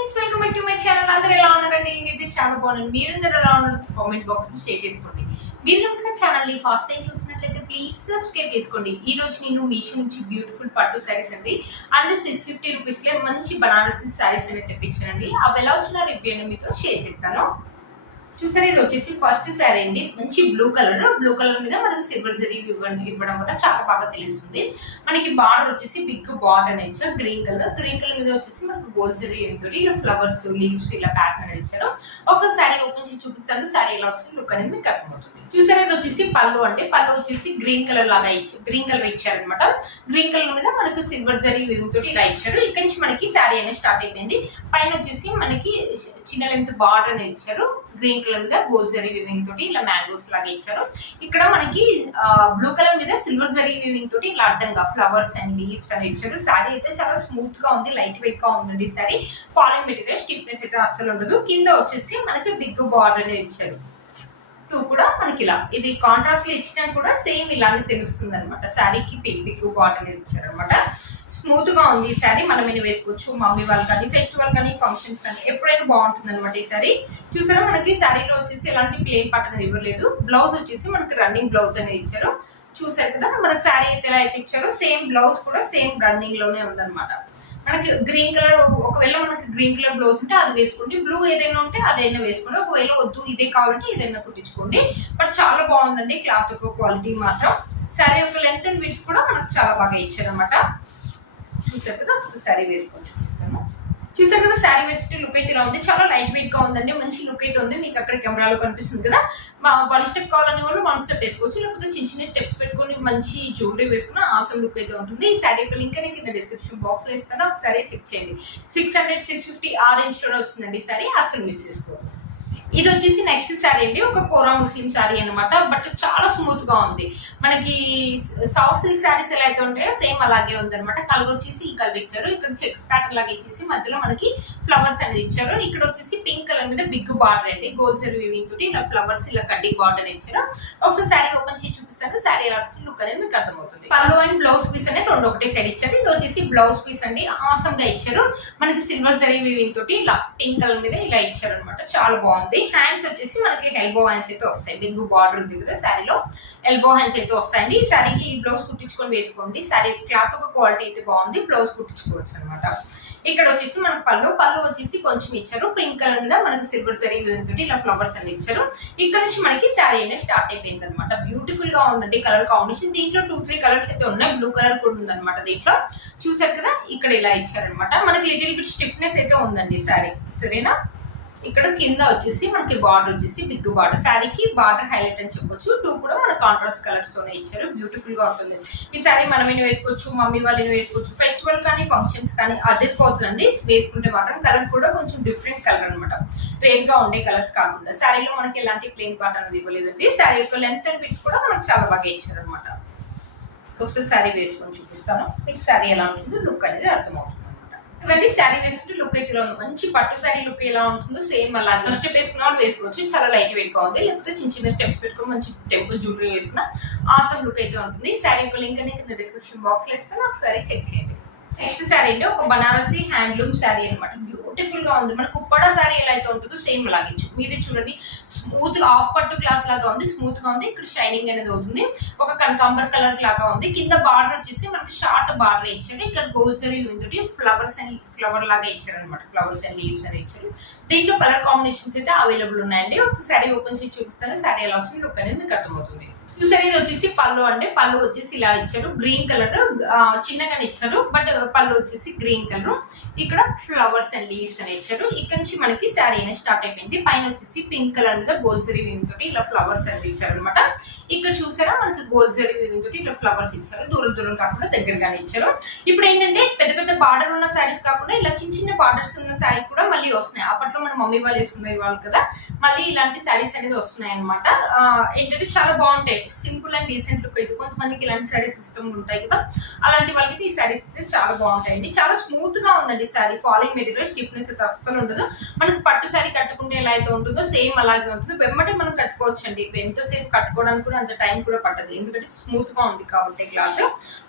Friends, welcome back to my channel. అందరూ ఎలా ఉన్నారండి? నేనైతే చాలా బాగున్నాను. మీరందరూ ఎలా ఉన్నారు? కామెంట్ బాక్స్ లో షేర్ చేసుకోండి. మీరు కనుక ఛానల్ ని ఫస్ట్ టైం చూసినట్లయితే ప్లీజ్ సబ్స్క్రైబ్ చేసుకోండి. ఈ రోజు నేను మీషో నుంచి బ్యూటిఫుల్ పట్టు శారీస్ అండి అండ్ 650 రూపీస్ లో మంచి బనారసి శారీస్ అనేది తెప్పించానండి. అవి ఎలా వచ్చిన రివ్యూ అని మీతో షేర్ చేస్తాను. చూసారు, ఇది వచ్చేసి ఫస్ట్ శారీ అండి. మంచి బ్లూ కలర్ మీద మనకి సిల్వర్ జరీ ఇవ్వడం వల్ల చాలా బాగా తెలుస్తుంది. మనకి బార్డర్ వచ్చేసి బిగ్ బార్డర్ అనేది ఇచ్చారు. గ్రీన్ కలర్ మీద వచ్చేసి మనకు గోల్డ్ జరీ తోటి ఇలా ఫ్లవర్స్ లీవ్స్ ఇలా ప్యాటర్న్ అనేది ఇచ్చారు. ఒకసారి శారీ ఓపెన్ చేసి చూపిస్తాను. శారీ ఎలా వచ్చింది లుక్ అనేది మీకు అర్థమవుతుంది. చూసారు, ఇది వచ్చేసి పళ్ళు అంటే పళ్ళు వచ్చేసి గ్రీన్ కలర్ ఇచ్చారనమాట. గ్రీన్ కలర్ మీద మనకు సిల్వర్ జరీ తోటి ఇలా ఇచ్చారు. ఇక్కడ నుంచి మనకి శారీ అనేది స్టార్ట్ అయిపోయింది. పైన వచ్చేసి మనకి చిన్న లెంత్ బార్డర్ అనేది ఇచ్చారు. గ్రీన్ కలర్ మీద గోల్డ్ జరీ వివింగ్ తోటి ఇలా మ్యాంగోస్ లాగా ఇచ్చారు. ఇక్కడ మనకి బ్లూ కలర్ మీద సిల్వర్ జరీ వివింగ్ తోటి ఇలా అడ్డంగా ఫ్లవర్స్ అండ్ లీవ్స్ అని ఇచ్చారు. శారీ అయితే చాలా స్మూత్ గా ఉంది, లైట్ వెయిట్ గా ఉందండి. శారీ ఫాలింగ్ మెటీరియల్, స్టిఫ్నెస్ అయితే అస్సలు ఉండదు. కింద వచ్చేసి మనకి బిగ్ బార్డర్ అనేది ఇచ్చారు. టూ కూడా మనకి ఇలా ఇది కాంట్రాస్ట్ లో ఇచ్చినా కూడా సేమ్ ఇలానే తెలుస్తుంది అనమాట. శారీకి బిగ్ బార్డర్ అనేది ఇచ్చారు అనమాట. స్మూత్ గా ఉంది ఈ శారీ. మనం ఇది వేసుకోవచ్చు మమ్మీ వాళ్ళు కానీ, ఫెస్టివల్ కానీ, ఫంక్షన్స్ కానీ ఎప్పుడైనా బాగుంటుంది అనమాట ఈ శారీ. చూసారా, మనకి శారీలో వచ్చేసి ఎలాంటి ప్లేన్ పార్ట్ అనేది ఇవ్వలేదు. బ్లౌజ్ వచ్చేసి మనకి రన్నింగ్ బ్లౌజ్ అనేది ఇచ్చారు. చూసారు కదా, మనకి శారీ అయితే ఎలా అయితే ఇచ్చారో సేమ్ బ్లౌజ్ కూడా సేమ్ రన్నింగ్ లోనే ఉందన్నమాట. మనకి గ్రీన్ కలర్, ఒకవేళ మనకి గ్రీన్ కలర్ బ్లౌజ్ ఉంటే అది వేసుకోండి. బ్లూ ఏదైనా ఉంటే అదైనా వేసుకోండి. ఒకవేళ వద్దు ఇదే కావాలంటే ఏదైనా కుట్టించుకోండి. బట్ చాలా బాగుందండి క్లాత్ యొక్క క్వాలిటీ మాత్రం. శారీ యొక్క లెంత్ అండ్ విడ్త్ కూడా మనకు చాలా బాగా ఇచ్చారనమాట. చూసారు కదా, శారీ వేసుకొని చూపిస్తాను. చూసారు కదా, శారీ వేసుకుంటే లుక్ అయితే ఇలా ఉంది. చాలా లైట్ వెయిట్ గా ఉందండి, మంచి లుక్ అయితే ఉంది. మీకు అక్కడ కెమెరాలో కనిపిస్తుంది కదా. వన్ స్టెప్ కావాలని వాళ్ళు వన్ స్టెప్ వేసుకోవచ్చు, లేకపోతే చిన్న స్టెప్స్ పెట్టుకొని మంచి జ్యువెలరీ వేసుకున్న ఆసమ్ లుక్ అయితే ఉంటుంది. ఈ శారీ యొక్క లింక్ అనేది కింద డిస్క్రిప్షన్ బాక్స్ లో ఇస్తాను. ఒకసారి చెక్ చేయండి. 600 650 ఆ రేంజ్ లోనే వచ్చిందండి ఈ శారీ. అసలు మిస్ చేసుకోవాలి. ఇది వచ్చేసి నెక్స్ట్ శారీ అండి, ఒక కోరా ముస్లిం శారీ అనమాట. బట్ చాలా స్మూత్ గా ఉంది. మనకి సాఫ్ట్ సిల్క్ శారీస్ ఎలా అయితే ఉంటాయో సేమ్ అలాగే ఉంది అనమాట. కలర్ వచ్చేసి ఈ కలర్ ఇచ్చారు. ఇక్కడ చెక్స్ ప్యాటర్న్ లాగా ఇచ్చేసి మధ్యలో మనకి ఫ్లవర్స్ అనేది ఇచ్చారు. ఇక్కడ వచ్చేసి పింక్ కలర్ మీద బిగ్ బార్డర్ అండి, గోల్డ్ జరీ వీవింగ్ తోటి ఇలా ఫ్లవర్స్ ఇలా కడ్డింగ్ బార్డర్ ఇచ్చారు. ఒకసారి శారీ ఓపెన్ చేసి చూపిస్తాను. శారీ ఎలా వస్తుంది లుక్ అనేది మీకు అర్థమవుతుంది. పళ్ళు అండ్ బ్లౌజ్ పీస్ అనేది రెండు ఒకటే సైడ్ ఇచ్చారు. ఇది వచ్చేసి బ్లౌజ్ పీస్ అండి, ఆసమ్ గా ఇచ్చారు. మనకి సిల్వర్ జరీ వీవింగ్ తోటి ఇలా పింక్ కలర్ మీద ఇలా ఇచ్చారు అనమాట. చాలా బాగుంది. హ్యాండ్స్ వచ్చేసి మనకి ఎల్బో హ్యాండ్స్ అయితే వస్తాయి. బిగ్ బార్డర్ ఉంది కదా శారీలో, ఎల్బో హ్యాండ్స్ అయితే వస్తాయండి. ఈ శారీకి బ్లౌజ్ కుట్టించుకొని వేసుకోండి. శారీ క్లాత్ ఒక క్వాలిటీ అయితే బాగుంది, బ్లౌజ్ కుట్టించుకోవచ్చు అనమాట. ఇక్కడ వచ్చేసి మనకు పళ్ళు వచ్చేసి కొంచెం ఇచ్చారు. పింక్ కలర్ మీద మనకి సిల్వర్ జరీ తోటి ఇలా ఫ్లవర్స్ అని ఇచ్చారు. ఇక్కడ నుంచి మనకి శారీ అనేది స్టార్ట్ అయిపోయింది అనమాట. బ్యూటిఫుల్ గా ఉందండి కలర్ కాంబినేషన్. దీంట్లో 2-3 కలర్స్ అయితే ఉన్నాయి. బ్లూ కలర్ కూడా ఉందన్నమాట దీంట్లో. చూసారు కదా, ఇక్కడ ఇలా ఇచ్చారనమాట. మనకి లిటిల్ బిట్ స్టిఫ్నెస్ అయితే ఉందండి శారీ. సరేనా, ఇక్కడ కింద వచ్చేసి మనకి బార్డర్ వచ్చేసి బిగ్ బార్డర్. శారీకి బార్డర్ హైలైట్ అని చెప్పొచ్చు. 2 కూడా మన కాంట్రాస్ట్ కలర్స్ తోనే ఇచ్చారు. బ్యూటిఫుల్ గా ఉంటుంది ఈ శారీ. మనమైనా వేసుకోవచ్చు, మమ్మీ వాళ్ళని వేసుకోవచ్చు. ఫెస్టివల్ కానీ, ఫంక్షన్స్ కానీ అదిరిపోతుందండి వేసుకుంటే మాత్రం. కలర్ కూడా కొంచెం డిఫరెంట్ కలర్ అనమాట, రేర్ గా ఉండే కలర్స్ కాకుండా. శారీలో మనకి ఎలాంటి ప్లెయిన్ పార్ట్ అనేది ఇవ్వలేదండి. శారీ యొక్క లెంత్ అండ్ విడ్త్ కూడా మనకు చాలా బాగా ఇచ్చారు అనమాట. ఒకసారి శారీ వేసుకొని చూపిస్తాను, మీకు శారీ ఎలా ఉంటుందో లుక్ అనేది అర్థమవుతుంది. ఇవన్నీ శారీ వేసుకుంటే లుక్ అయితే ఇలా ఉంది. మంచి పట్టు శారీ లుక్ ఎలా ఉంటుందో సేమ్ అలాగే స్టెప్ వేసుకున్న వాళ్ళు వేసుకోవచ్చు. చాలా లైట్ వెయిట్ గా ఉంది. లేకపోతే చిన్న స్టెప్స్ పెట్టుకుని మంచి టెంపుల్ జ్యువెలరీ వేసుకున్న ఆసమ్ లుక్ అయితే ఉంటుంది. శారీ యొక్క లింక్ అనేది కింద డిస్క్రిప్షన్ బాక్స్ లో ఇస్తాను. ఒకసారి చెక్ చేయండి. నెక్స్ట్ శారీ అంటే ఒక బనారసి హ్యాండ్లూమ్ శారీ అనమాట. బ్యూటిఫుల్ గా ఉంది. మనకు ఉప్పాడ శారీ ఎలా అయితే ఉంటుందో సేమ్ అలాగే మీరే చూడండి. స్మూత్ గా ఆఫ్ పట్టు క్లాత్ లాగా ఉంది, స్మూత్ గా ఉంది. ఇక్కడ షైనింగ్ అనేది అవుతుంది. ఒక కనకాంబర్ కలర్ లాగా ఉంది. కింద బార్డర్ వచ్చేసి మనకి షార్ట్ బార్డర్ ఇచ్చారు. ఇక్కడ గోల్డ్ జరీ తోటి ఫ్లవర్ లాగా ఇచ్చారు అనమాట. ఫ్లవర్స్ అండ్ లీవ్స్ అని ఇచ్చారు. దీంట్లో కలర్ కాంబినేషన్స్ అయితే అవైలబుల్ ఉన్నాయండి. ఒకసారి శారీ ఓపెన్ చేసి చూపిస్తాను. శారీ ఎలా వచ్చింది లుక్ అనేది మీకు అర్థమవుతుంది. చూసారు, ఇది వచ్చేసి పళ్ళు అంటే పళ్ళు వచ్చేసి ఇలా ఇచ్చారు. గ్రీన్ కలర్ చిన్నగానే ఇచ్చారు, బట్ పళ్ళు వచ్చేసి గ్రీన్ కలర్. ఇక్కడ ఫ్లవర్స్ అండ్ లీవ్స్ అని ఇచ్చారు. ఇక్కడ నుంచి మనకి శారీ అనేది స్టార్ట్ అయిపోయింది. పైన వచ్చేసి పింక్ కలర్ మీద గోల్డ్ జరీ వీవింగ్ తోటి ఇలా ఫ్లవర్స్ అనేది ఇచ్చారు అనమాట. ఇక్కడ చూసారా, మనకి గోల్డ్ జరీ వీవింగ్ తోటి ఇలా ఫ్లవర్స్ ఇచ్చారు. దూరం కాకుండా దగ్గరగానే ఇచ్చారు. ఇప్పుడు ఏంటంటే పెద్ద బార్డర్ ఉన్న శారీస్ కాకుండా ఇలా చిన్న బార్డర్స్ ఉన్న శారీ కూడా మళ్ళీ వస్తున్నాయి. అప్పట్లో మన మమ్మీ వాళ్ళు వేసుకునే వాళ్ళు కదా, మళ్ళీ ఇలాంటి శారీస్ అనేది వస్తున్నాయి అనమాట. ఏంటంటే చాలా బాగుంటాయి సింపుల్ అండ్ డీసెంట్ లుక్ అయితే కొంతమందికి ఇలాంటి శారీస్ ఇష్టం ఉంటాయి కదా, అలాంటి వాళ్ళకి ఈ శారీస్ అయితే చాలా బాగుంటాయండి. చాలా స్మూత్ గా ఉందండి శారీ, ఫాలింగ్ మెటీరియల్, స్టిఫ్నెస్ అయితే అస్సలు ఉండదు. మనకి పట్టు శారీ కట్టుకుంటే ఎలా అయితే ఉంటుందో సేమ్ అలాగే ఉంటుంది. వెంబటే మనం కట్టుకోవచ్చు అండి, ఎంతసేపు కట్టుకోవడానికి కూడా అంత టైం కూడా పట్టదు, ఎందుకంటే స్మూత్ గా ఉంది కాబట్టి క్లాత్.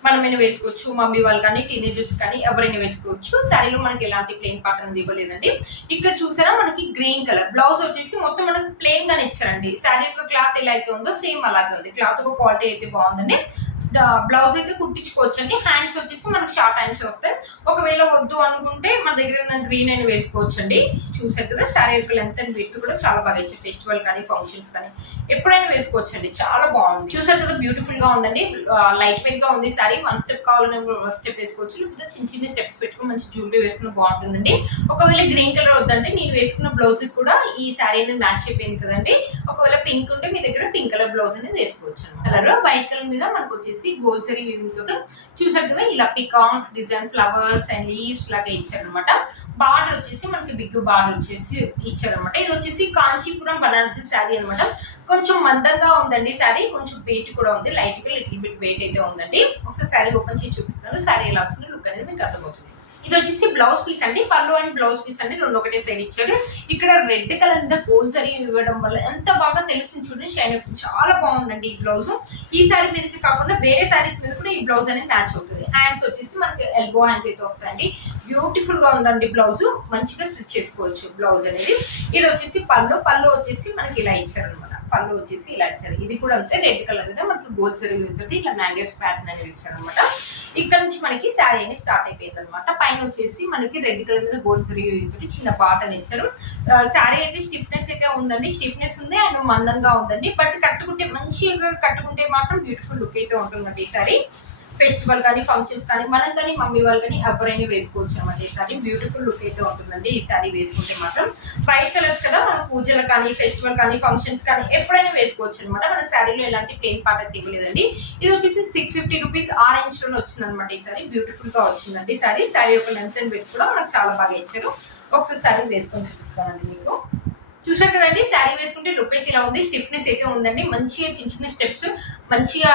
మనమైనా వేసుకోవచ్చు, మమ్మీ వాళ్ళు కానీ టీనేజర్స్ కానీ ఎవరైనా వేసుకోవచ్చు. శారీలో మనకి ఎలాంటి ప్లెయిన్ పాటర్న్ ఇవ్వలేదండి. ఇక్కడ చూసారా మనకి గ్రీన్ కలర్ బ్లౌజ్ వచ్చేసి మొత్తం మనకి ప్లెయిన్ గానే ఇచ్చారండి. శారీ యొక్క క్లాత్ ఎలా అయితే ఉందో సేమ్ అలాగే ఉంది. క్లాత్ ఒక క్వాలిటీ అయితే బాగుందండి. బ్లౌజ్ అయితే కుట్టించుకోవచ్చు అండి. హ్యాండ్స్ వచ్చేసి మనకి షార్ట్ హ్యాండ్స్ వస్తాయి. ఒకవేళ వద్దు అనుకుంటే మన దగ్గర ఉన్న గ్రీన్ అని వేసుకోవచ్చు అండి. చూసారు కదా శారీ యొక్క లెంత్ అండ్ విడ్త్ కూడా చాలా బాగా ఇచ్చారు. ఫెస్టివల్ కానీ ఫంక్షన్స్ కానీ ఎప్పుడైనా వేసుకోవచ్చు అండి, చాలా బాగుంది. చూసారు కదా బ్యూటిఫుల్ గా ఉందండి. లైట్ వెయిట్ గా ఉంది శారీ. 1 స్టెప్ కావాలని 1 స్టెప్ వేసుకోవచ్చు, లేకపోతే చిన్న చిన్న స్టెప్స్ పెట్టుకుని మంచి జ్యువెలరీ వేసుకుని బాగుంటుందండి. ఒకవేళ గ్రీన్ కలర్ వద్దంటే నేను వేసుకున్న బ్లౌజ్ కూడా ఈ శారీ అనేది మ్యాచ్ అయిపోయింది కదండి. ఒకవేళ పింక్ ఉంటే మీ దగ్గర పింక్ కలర్ బ్లౌజ్ అనేది వేసుకోవచ్చు అనమాట. కలర్ వైట్ కలర్ మీద మనకు వచ్చేసి గోల్డ్ జరీ వీవింగ్ తోటి చూసారు కదా ఇలా పికాన్స్ డిజైన్ ఫ్లవర్స్ అండ్ లీవ్స్ లాగా ఇచ్చారనమాట. బార్డర్ వచ్చేసి మనకి బిగ్ బార్డర్ వచ్చేసి ఇచ్చారనమాట. ఇది వచ్చేసి కాంచీపురం బనారసి శారీ అనమాట. కొంచెం మందంగా ఉందండి శారీ, కొంచెం వెయిట్ కూడా ఉంది, లైట్ గా లిటిల్ బిట్ వెయిట్ అయితే ఉందండి. ఒకసారి శారీ ఓపెన్ చేసి చూపిస్తాను. శారీ ఎలా వస్తుంది లుక్ అనేది మీకు అర్థమవుతుంది. ఇది వచ్చేసి బ్లౌజ్ పీస్ అండి. పళ్ళు అండ్ బ్లౌజ్ పీస్ అండి రెండు ఒకటే సైడ్ ఇచ్చారు. ఇక్కడ రెడ్ కలర్ మీద గోల్డ్ జరీ ఇవ్వడం వల్ల ఎంత బాగా తెలుస్తుంది చూడండి, షైన్ చాలా బాగుందండి ఈ బ్లౌజ్. ఈ శారీ మీదకి కాకుండా వేరే శారీస్ మీద కూడా ఈ బ్లౌజ్ అనేది మ్యాచ్ అవుతుంది. హ్యాండ్స్ వచ్చేసి మనకి ఎల్బో హ్యాండ్స్ అయితే వస్తాయండి. బ్యూటిఫుల్ గా ఉందండి బ్లౌజ్, మంచిగా స్టిచ్ చేసుకోవచ్చు బ్లౌజ్ అనేది. ఇది వచ్చేసి పళ్ళు వచ్చేసి మనకి ఇలా ఇచ్చారు అనమాట. పళ్ళు వచ్చేసి ఇలా ఇచ్చారు. ఇది కూడా అంతే రెడ్ కలర్ మీద మనకి గోల్డ్ జరీ తోటి ఇలా మ్యాంగోస్ ప్యాటర్న్ అనేది ఇచ్చారు అనమాట. ఇక్కడ నుంచి మనకి శారీ అనేది స్టార్ట్ అయిపోయింది అనమాట. పైన వచ్చేసి మనకి రెడ్ కలర్ మీద గోల్డ్ జరీ తోటి చిన్న బాటన్ ఇచ్చారు. శారీ అయితే స్టిఫ్నెస్ అయితే ఉందండి, స్టిఫ్నెస్ ఉంది అండ్ మందంగా ఉందండి. బట్ కట్టుకుంటే మంచిగా కట్టుకుంటే మాత్రం బ్యూటిఫుల్ లుక్ అయితే ఉంటుందండి ఈ శారీ. ఫెస్టివల్ కానీ ఫంక్షన్స్ కానీ మనం కానీ మమ్మీ వాళ్ళు కానీ ఎవరైనా వేసుకోవచ్చు అనమాట. ఈ సారీ బ్యూటిఫుల్ లుక్ అయితే ఉంటుందండి ఈ సారీ వేసుకుంటే మాత్రం. వైట్ కలర్స్ కదా, మన పూజలు కానీ ఫెస్టివల్ కానీ ఫంక్షన్స్ కానీ ఎప్పుడైనా వేసుకోవచ్చు అనమాట. మన శారీలో ఎలాంటి ప్లెయిన్ పార్ట్ అయితే ఇవ్వలేదండి. ఇది వచ్చేసి 650 రూపీస్ ఆరెంజ్ లో వచ్చింది అనమాట. ఈ సారీ బ్యూటిఫుల్ గా వచ్చిందండి. శారీ యొక్క లెంత్ అండ్ వెయిట్ కూడా మనకు చాలా బాగా ఇచ్చారు. ఒకసారి శారీ వేసుకొని చూపిస్తానండి మీకు. చూసారు కదండి శారీ వేసుకుంటే లుక్ అయితే ఇలా ఉంది, స్టిఫ్నెస్ అయితే ఉందండి. మంచిగా చిన్న చిన్న స్టెప్స్ మంచిగా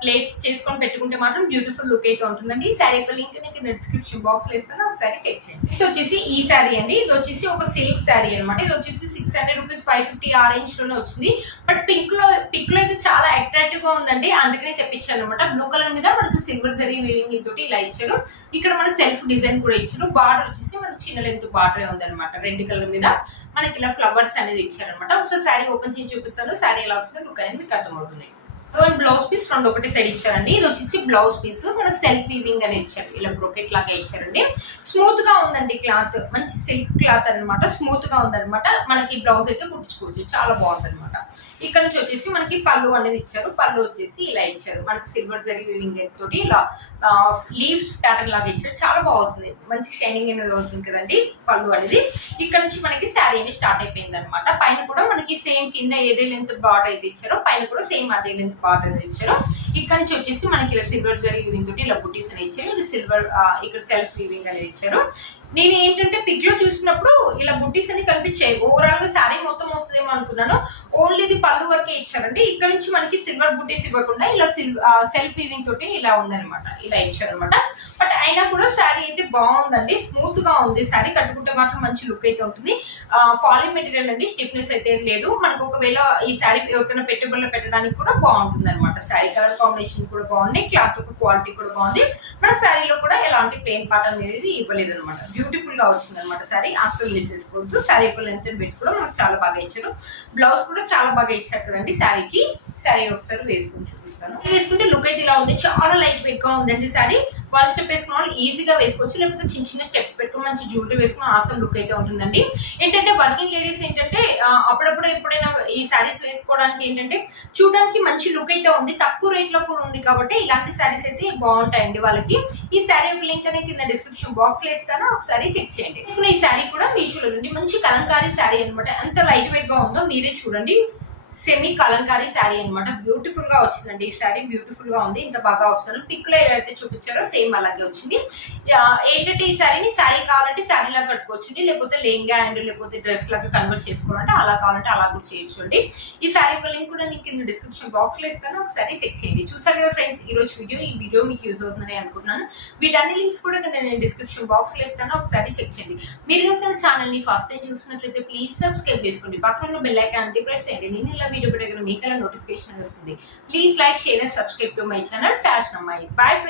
ప్లేట్స్ చేసుకొని పెట్టుకుంటే మాత్రం బ్యూటిఫుల్ లుక్ అయితే ఉంటుందండి. ఈ శారీ యొక్క లింక్ నేను డిస్క్రిప్షన్ బాక్స్ లో ఇస్తాను, ఒకసారి చెక్ చేయండి. ఇది వచ్చేసి ఈ శారీ అండి. ఇది వచ్చేసి ఒక సిల్క్ శారీ అనమాట. ఇది వచ్చేసి 600 రూపీస్ 550 ఆరెంజ్ లోనే వచ్చింది. బట్ పిక్ లో అయితే చాలా అట్రాక్టివ్ గా ఉందండి, అందుకనే తెప్పించాను అనమాట. బ్లూ కలర్ మీద మనకి సిల్వర్ జరీ వీవింగ్ తోటి ఇలా ఇచ్చారు. ఇక్కడ మనకి సెల్ఫ్ డిజైన్ కూడా ఇచ్చారు. బార్డర్ వచ్చేసి మనకి చిన్న లెంత్ బార్డర్ ఉంది అనమాట. రెడ్ కలర్ మీద మనకి ఇలా ఫ్లవర్స్ అనేది ఇచ్చారనమాట. సో శారీ ఓపెన్ చేసి చూపిస్తాను, శారీ ఎలా వస్తుందో లుక్ అనేది మీకు అర్థమవుతుంది. బ్లౌజ్ పీస్ రెండు ఒకటి సైడ్ ఇచ్చారండి. ఇది వచ్చేసి బ్లౌజ్ పీస్ మనకి సెల్ఫ్ వీవింగ్ అని ఇచ్చారు, ఇలా బ్రోకెట్ లాగా ఇచ్చారండి. స్మూత్ గా ఉందండి క్లాత్, మంచి సిల్క్ క్లాత్ అనమాట. స్మూత్ గా ఉందన్నమాట. మనకి బ్లౌజ్ అయితే కుట్టించుకోవచ్చు, చాలా బాగుంది అనమాట. ఇక్కడ నుంచి వచ్చేసి మనకి పళ్ళు అనేది ఇచ్చారు. పళ్ళు వచ్చేసి ఇలా ఇచ్చారు, మనకి సిల్వర్ జరీ వీవింగ్ తోటి ఇలా లీవ్స్ ప్యాటర్న్ లాగా ఇచ్చారు. చాలా బాగుంటుంది, మంచి షైనింగ్ అనేది అవుతుంది కదండి పళ్ళు అనేది. ఇక్కడ నుంచి మనకి శారీ అనేది స్టార్ట్ అయిపోయింది అనమాట. పైన కూడా మనకి సేమ్ కింద ఏదే లెంత్ బార్డర్ అయితే ఇచ్చారో పైన కూడా సేమ్ అదే లెంత్ బార్డర్ అనేది ఇచ్చారు. ఇక్కడ నుంచి వచ్చేసి మనకి ఇలా సిల్వర్ జరీ వీవింగ్ తోటి ఇలా బుటీస్ అనేది ఇచ్చారు. సిల్వర్ ఇక్కడ సెల్ఫ్ వీవింగ్ అనేది ఇచ్చారు. నేను ఏంటంటే పిక్ లో చూసినప్పుడు ఇలా బుట్టీస్ అన్ని కనిపించాయి, ఓవరాల్ గా శారీ మొత్తం వస్తుందేమో అనుకున్నాను. ఓన్లీ ఇది పళ్ళు వరకే ఇచ్చారండి. ఇక్కడ నుంచి మనకి సిల్వర్ బుట్టీస్ ఇవ్వకుండా ఇలా సెల్ఫ్ వీవింగ్ తోటి ఇలా ఉందనమాట, ఇలా ఇచ్చారనమాట. బట్ అయినా కూడా శారీ అయితే బాగుందండి, స్మూత్ గా ఉంది. శారీ కట్టుకుంటే మాత్రం మంచి లుక్ అయితే ఉంటుంది. ఫాలింగ్ మెటీరియల్ అండి, స్టిఫ్నెస్ అయితే లేదు. మనకు ఒకవేళ ఈ శారీ ఎవరికైనా పెట్టుబడులు పెట్టడానికి కూడా బాగుంటుంది అనమాట. శారీ కలర్ కాంబినేషన్ కూడా బాగుంది, క్లాత్ యొక్క క్వాలిటీ కూడా బాగుంది. మన శారీలో కూడా ఎలాంటి ప్లెయిన్ పార్ట్ అనేది ఇవ్వలేదు అనమాట. బ్యూటిఫుల్ గా వచ్చింది అనమాట శారీ. అసలు వేసేసుకోవద్దు. శారీ యొక్క లెంత్ పెట్టి కూడా మనకు చాలా బాగా ఇచ్చారు. బ్లౌజ్ కూడా చాలా బాగా ఇచ్చారు కదండి శారీకి. శారీ ఒకసారి వేసుకొని చూపిస్తాను. వేసుకుంటే లుక్ అయితే ఇలా ఉంది, చాలా లైట్ వెయిట్ గా ఉందండి శారీ. 1 స్టెప్ వేసుకున్న వాళ్ళు ఈజీగా వేసుకోవచ్చు, లేకపోతే చిన్న చిన్న స్టెప్స్ పెట్టుకుని మంచి జ్యువెలరీ వేసుకుని ఆసమ్ లుక్ అయితే ఉంటుందండి. ఏంటంటే వర్కింగ్ లేడీస్ ఏంటంటే అప్పుడప్పుడు ఎప్పుడైనా ఈ శారీస్ వేసుకోవడానికి ఏంటంటే చూడడానికి మంచి లుక్ అయితే ఉంది, తక్కువ రేట్ లో కూడా ఉంది కాబట్టి ఇలాంటి శారీస్ అయితే బాగుంటాయండి వాళ్ళకి. ఈ శారీ యొక్క లింక్ అనేది కింద డిస్క్రిప్షన్ బాక్స్ లో ఇస్తాను, ఒకసారి చెక్ చేయండి. ఈ శారీ కూడా మీషోలో నుండి మంచి కలంకారీ శారీ అనమాట. ఎంత లైట్ వెయిట్ గా ఉందో మీరే చూడండి. సెమీ కలంకారీ శారీ అనమాట. బ్యూటిఫుల్ గా వచ్చిందండి. ఈ శారీ బ్యూటిఫుల్ గా ఉంది. ఇంత బాగా వస్తుంది. పిక్ లో ఏదైతే చూపించారో సేమ్ అలాగే వచ్చింది. ఏంటంటే ఈ శారీని శారీ కావాలంటే శారీ లాగా కట్టుకోవచ్చు, లేకపోతే లెహంగా అండ్ లేకపోతే డ్రెస్ లాగా కన్వర్ట్ చేసుకోవాలంటే అలా కావాలంటే అలా కూడా చేయొచ్చు అండి. ఈ శారీ యొక్క లింక్ కూడా నేను కింద డిస్క్రిప్షన్ బాక్స్ లో ఇస్తాను, ఒకసారి చెక్ చేయండి. చూసారు కదా ఫ్రెండ్స్, ఈ రోజు ఈ వీడియో మీకు యూజ్ అవుతుందని అనుకుంటున్నాను. వీటన్ని లింక్స్ కూడా నేను డిస్క్రిప్షన్ బాక్స్ లో ఇస్తాను, ఒకసారి చెక్ చేయండి. మీరు కనుక ఛానల్ ని ఫస్ట్ టైం చూసినట్లయితే ప్లీజ్ సబ్స్క్రైబ్ చేసుకోండి. పక్కన బెల్ ఐకాన్ ప్రెస్ చేయండి. నేను ఇలా వీడియో పెట్టగానే మీకు నోటిఫికేషన్ వస్తుంది. Please like, share and subscribe to my channel fashion అమ్మాయి. Bye friends.